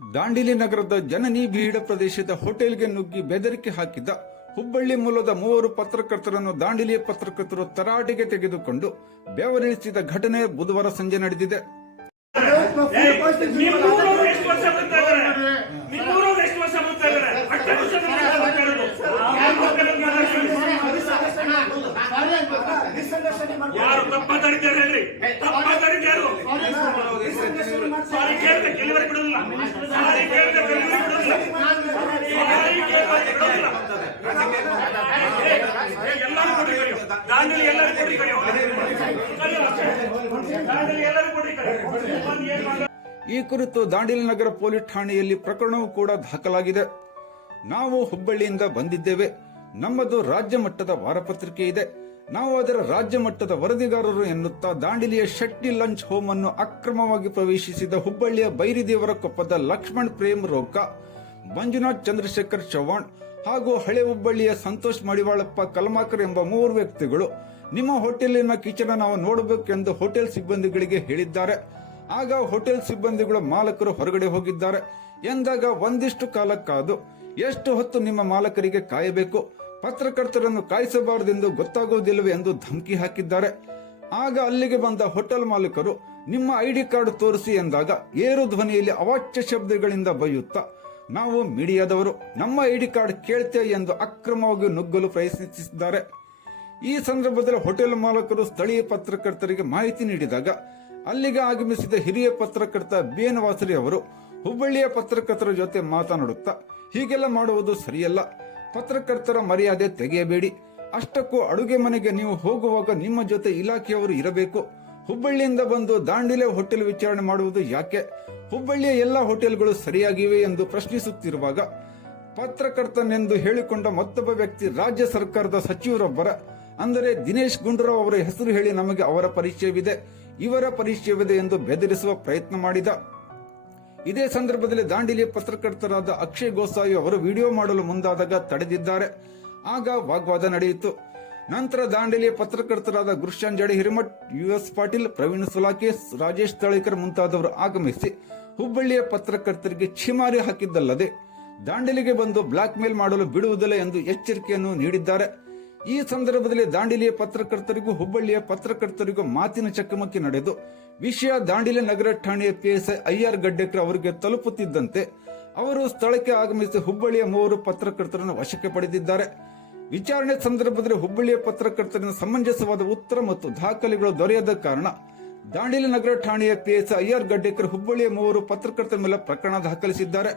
ದಾಂಡೇಲಿ ನಗರದ ಜನನಿ ಬೀಡ ಪ್ರದೇಶದ ಹೋಟೆಲ್ಗೆ ನುಗ್ಗಿ ಬೆದರಿಕೆ ಹಾಕಿದ್ದ ಹುಬ್ಬಳ್ಳಿ ಮೂಲದ ಮೂವರು ಪತ್ರಕರ್ತರನ್ನು ದಾಂಡಿಲಿಯ ಪತ್ರಕರ್ತರು ತರಾಟೆಗೆ ತೆಗೆದುಕೊಂಡು ಬೆವರಿಳಿಸಿದ ಘಟನೆ ಬುಧವಾರ ಸಂಜೆ ನಡೆದಿದೆ. ನಿಮ್ಮೂರವ್ರು ಎಷ್ಟು ಸಾರಿ ಕೇಳಿದೆ ಕೆಲವರಿಗೆ ಬಿಡೋದಿಲ್ಲ. ಸಾರಿ ಕೇಳಿದೆ ಕೆಲವರಿಗೆ ಬಿಡೋದಿಲ್ಲ. ಸಾರಿ ಕೇಳಿದೆ ಬಿಡೋದಿಲ್ಲ. ಎಲ್ಲರೂ ಕೊಡಿ ಕರೆಯೋ. ದಾಂಡಲಿ ಎಲ್ಲರೂ ಕೊಡಿ ಕರೆಯೋ. ದಾಂಡಲಿ ಎಲ್ಲರೂ ಕೊಡಿ ಏನ್ ಮಾಡ ಈ ಕುರಿತು ದಾಂಡಿಲ್ ನಗರ ಪೊಲೀಸ್ ಠಾಣೆಯಲ್ಲಿ ಪ್ರಕರಣವೂ ಕೂಡ ದಾಖಲಾಗಿದೆ. ನಾವು ಹುಬ್ಬಳ್ಳಿಯಿಂದ ಬಂದಿದ್ದೇವೆ. ನಮ್ಮದು ರಾಜ್ಯ ಮಟ್ಟದ ವಾರಪತ್ರಿಕೆ ಇದೆ. ನಾವು ಅದರ ರಾಜ್ಯ ಮಟ್ಟದ ವರದಿಗಾರರು ಎನ್ನುತ್ತಾ ದಾಂಡಿಲಿಯ ಶೆಟ್ಟಿ ಲಂಚ್ ಹೋಮ್ ಅನ್ನು ಅಕ್ರಮವಾಗಿ ಪ್ರವೇಶಿಸಿದ ಹುಬ್ಬಳ್ಳಿಯ ಬೈರಿದೇವರ ಕೊಪ್ಪದ ಲಕ್ಷ್ಮಣ್ ಪ್ರೇಮ್ ರೋಕ, ಮಂಜುನಾಥ್ ಚಂದ್ರಶೇಖರ್ ಚವಾಣ್ ಹಾಗೂ ಹಳೆ ಹುಬ್ಬಳ್ಳಿಯ ಸಂತೋಷ್ ಮಡಿವಾಳಪ್ಪ ಕಲ್ಮಾಕರ್ ಎಂಬ ಮೂವರು ವ್ಯಕ್ತಿಗಳು ನಿಮ್ಮ ಹೋಟೆಲಿನ ಕಿಚನ್ ನಾವು ನೋಡಬೇಕೆಂದು ಹೋಟೆಲ್ ಸಿಬ್ಬಂದಿಗಳಿಗೆ ಹೇಳಿದ್ದಾರೆ. ಆಗ ಹೋಟೆಲ್ ಸಿಬ್ಬಂದಿಗಳು ಮಾಲಕರು ಹೊರಗಡೆ ಹೋಗಿದ್ದಾರೆ. ಎಂದಾಗ ಒಂದಿಷ್ಟು ಕಾಲಕ್ಕಾದು ಎಷ್ಟು ಹೊತ್ತು ನಿಮ್ಮ ಮಾಲಕರಿಗೆ ಕಾಯಬೇಕು? ಪತ್ರಕರ್ತರನ್ನು ಕಾಯಿಸಬಾರದೆಂದು ಗೊತ್ತಾಗುವುದಿಲ್ಲವೇ ಎಂದು ಧಮಕಿ ಹಾಕಿದ್ದಾರೆ. ಆಗ ಅಲ್ಲಿಗೆ ಬಂದ ಹೋಟೆಲ್ ಮಾಲೀಕರು, ನಿಮ್ಮ ಐಡಿ ಕಾರ್ಡ್ ತೋರಿಸಿ ಎಂದಾಗ ಏರು ಧ್ವನಿಯಲ್ಲಿ ಅವಾಚ್ಯ ಶಬ್ದಗಳಿಂದ ಬೈಯುತ್ತಾ, ನಾವು ಮೀಡಿಯಾದವರು, ನಮ್ಮ ಐಡಿ ಕಾರ್ಡ್ ಕೇಳ್ತೇವೆ ಎಂದು ಅಕ್ರಮವಾಗಿ ನುಗ್ಗಲು ಪ್ರಯತ್ನಿಸಿದ್ದಾರೆ. ಈ ಸಂದರ್ಭದಲ್ಲಿ ಹೋಟೆಲ್ ಮಾಲಕರು ಸ್ಥಳೀಯ ಪತ್ರಕರ್ತರಿಗೆ ಮಾಹಿತಿ ನೀಡಿದಾಗ, ಅಲ್ಲಿಗೆ ಆಗಮಿಸಿದ ಹಿರಿಯ ಪತ್ರಕರ್ತ ಬಿಎನ್ ವಾಸರಿ ಅವರು ಹುಬ್ಬಳ್ಳಿಯ ಪತ್ರಕರ್ತರ ಜೊತೆ ಮಾತನಾಡುತ್ತಾ, ಹೀಗೆಲ್ಲ ಮಾಡುವುದು ಸರಿಯಲ್ಲ. ಪತ್ರಕರ್ತರ ಮರ್ಯಾದೆ ತೆಗೆಯಬೇಡಿ. ಅಷ್ಟಕ್ಕೂ ಅಡುಗೆ ಮನೆಗೆ ನೀವು ಹೋಗುವಾಗ ನಿಮ್ಮ ಜೊತೆ ಇಲಾಖೆಯವರು ಇರಬೇಕು. ಹುಬ್ಬಳ್ಳಿಯಿಂದ ಬಂದು ದಾಂಡಿಲೆ ಹೋಟೆಲ್ ವಿಚಾರಣೆ ಮಾಡುವುದು ಯಾಕೆ? ಹುಬ್ಬಳ್ಳಿಯ ಎಲ್ಲ ಹೋಟೆಲ್ಗಳು ಸರಿಯಾಗಿವೆ ಎಂದು ಪ್ರಶ್ನಿಸುತ್ತಿರುವಾಗ ಪತ್ರಕರ್ತನೆಂದು ಹೇಳಿಕೊಂಡ ಮತ್ತೊಬ್ಬ ವ್ಯಕ್ತಿ ರಾಜ್ಯ ಸರ್ಕಾರದ ಸಚಿವರೊಬ್ಬರ, ಅಂದರೆ ದಿನೇಶ್ ಗುಂಡೂರಾವ್ ಅವರ ಹೆಸರು ಹೇಳಿ ನಮಗೆ ಅವರ ಪರಿಚಯವಿದೆ. ಇವರ ಪರಿಚಯವಿದೆ ಎಂದು ಬೆದರಿಸುವ ಪ್ರಯತ್ನ ಮಾಡಿದ. ಇದೇ ಸಂದರ್ಭದಲ್ಲಿ ದಾಂಡಿಲಿಯ ಪತ್ರಕರ್ತರಾದ ಅಕ್ಷಯ್ ಗೋಸಾಯಿ ಅವರು ವಿಡಿಯೋ ಮಾಡಲು ಮುಂದಾದಾಗ ತಡೆದಿದ್ದಾರೆ. ಆಗ ವಾಗ್ವಾದ ನಡೆಯಿತು. ನಂತರ ದಾಂಡೇಲಿ ಪತ್ರಕರ್ತರಾದ ಗುರುಶಾಂಜಾಡಿ ಹಿರಮಠ್ ಯು ಎಸ್ ಪಾಟೀಲ್, ಪ್ರವೀಣ್ ಸುಲಾಕೆ, ರಾಜೇಶ್ ತಳೇಕರ್ ಮುಂತಾದವರು ಆಗಮಿಸಿ ಹುಬ್ಬಳ್ಳಿಯ ಪತ್ರಕರ್ತರಿಗೆ ಛಿಮಾರಿ ಹಾಕಿದ್ದಲ್ಲದೆ ದಾಂಡೇಲಿಗೆ ಬಂದು ಬ್ಲಾಕ್ ಮೇಲ್ ಮಾಡಲು ಬಿಡುವುದಿಲ್ಲ ಎಂದು ಎಚ್ಚರಿಕೆಯನ್ನು ನೀಡಿದ್ದಾರೆ. ಈ ಸಂದರ್ಭದಲ್ಲಿ ದಾಂಡಿಲಿಯ ಪತ್ರಕರ್ತರಿಗೂ ಹುಬ್ಬಳ್ಳಿಯ ಪತ್ರಕರ್ತರಿಗೂ ಮಾತಿನ ಚಕಮಕಿ ನಡೆದು, ವಿಷಯ ದಾಂಡಿಲಿ ನಗರ ಠಾಣೆಯ ಪಿಎಸ್ಐ ಐಆರ್ ಗಡ್ಡೆಕರ್ ಅವರಿಗೆ ತಲುಪುತ್ತಿದ್ದಂತೆ ಅವರು ಸ್ಥಳಕ್ಕೆ ಆಗಮಿಸಿ ಹುಬ್ಬಳ್ಳಿಯ ಮೂವರು ಪತ್ರಕರ್ತರನ್ನು ವಶಕ್ಕೆ ಪಡೆದಿದ್ದಾರೆ. ವಿಚಾರಣೆ ಸಂದರ್ಭದಲ್ಲಿ ಹುಬ್ಬಳ್ಳಿಯ ಪತ್ರಕರ್ತರಿಂದ ಸಮಂಜಸವಾದ ಉತ್ತರ ಮತ್ತು ದಾಖಲೆಗಳು ದೊರೆಯದ ಕಾರಣ ದಾಂಡೇಲಿ ನಗರ ಠಾಣೆಯ ಪಿಎಸ್ಐ ಐಆರ್ ಗಡ್ಡೆಕರ್ ಹುಬ್ಬಳ್ಳಿಯ ಮೂವರು ಪತ್ರಕರ್ತರ ಮೇಲೆ ಪ್ರಕರಣ ದಾಖಲಿಸಿದ್ದಾರೆ.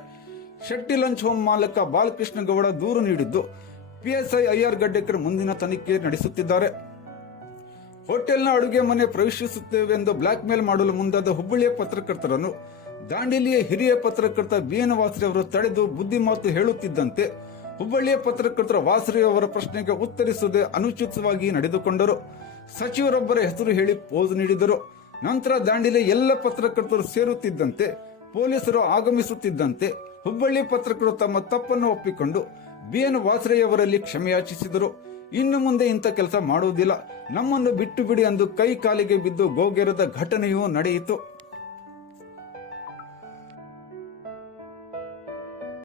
ಶೆಟ್ಟಿ ಲಂಚ್ ಹೋಮ್ ಮಾಲಕ ಬಾಲಕೃಷ್ಣ ಗೌಡ ದೂರು ನೀಡಿದ್ದು ಪಿಎಸ್ಐ ಐಆರ್ ಗಡ್ಡೆಕರ್ ಮುಂದಿನ ತನಿಖೆ ನಡೆಸುತ್ತಿದ್ದಾರೆ. ಹೋಟೆಲ್ನ ಅಡುಗೆ ಮನೆ ಪ್ರವೇಶಿಸುತ್ತೇವೆ ಎಂದು ಬ್ಲಾಕ್ ಮೇಲ್ ಮಾಡಲು ಮುಂದಾದ ಹುಬ್ಬಳ್ಳಿಯ ಪತ್ರಕರ್ತರನ್ನು ದಾಂಡೇಲಿಯ ಹಿರಿಯ ಪತ್ರಕರ್ತ ಬಿಎನ್ ವಾಸ್ರಿ ಅವರು ತಡೆದು ಬುದ್ಧಿಮಾತು ಹೇಳುತ್ತಿದ್ದಂತೆ ಹುಬ್ಬಳ್ಳಿಯ ಪತ್ರಕರ್ತರ ವಾಸರಿ ಅವರ ಪ್ರಶ್ನೆಗೆ ಉತ್ತರಿಸದೆ ಅನುಚಿತವಾಗಿ ನಡೆದುಕೊಂಡರು. ಸಚಿವರೊಬ್ಬರ ಹೆಸರು ಹೇಳಿ ಪೋಸ್ ನೀಡಿದರು. ನಂತರ ದಾಂಡಿಲೆ ಎಲ್ಲ ಪತ್ರಕರ್ತರು ಸೇರುತ್ತಿದ್ದಂತೆ ಪೊಲೀಸರು ಆಗಮಿಸುತ್ತಿದ್ದಂತೆ ಹುಬ್ಬಳ್ಳಿ ಪತ್ರಕರ್ತರು ತಮ್ಮ ತಪ್ಪನ್ನು ಒಪ್ಪಿಕೊಂಡು ಬಿಎನ್ ವಾಸರೆಯವರಲ್ಲಿ ಕ್ಷಮೆಯಾಚಿಸಿದರು. ಇನ್ನು ಮುಂದೆ ಇಂಥ ಕೆಲಸ ಮಾಡುವುದಿಲ್ಲ. ನಮ್ಮನ್ನು ಬಿಟ್ಟು ಬಿಡಿ ಅಂದು ಕೈ ಕಾಲಿಗೆ ಬಿದ್ದು ಗೋಗೆರದ ಘಟನೆಯೂ ನಡೆಯಿತು.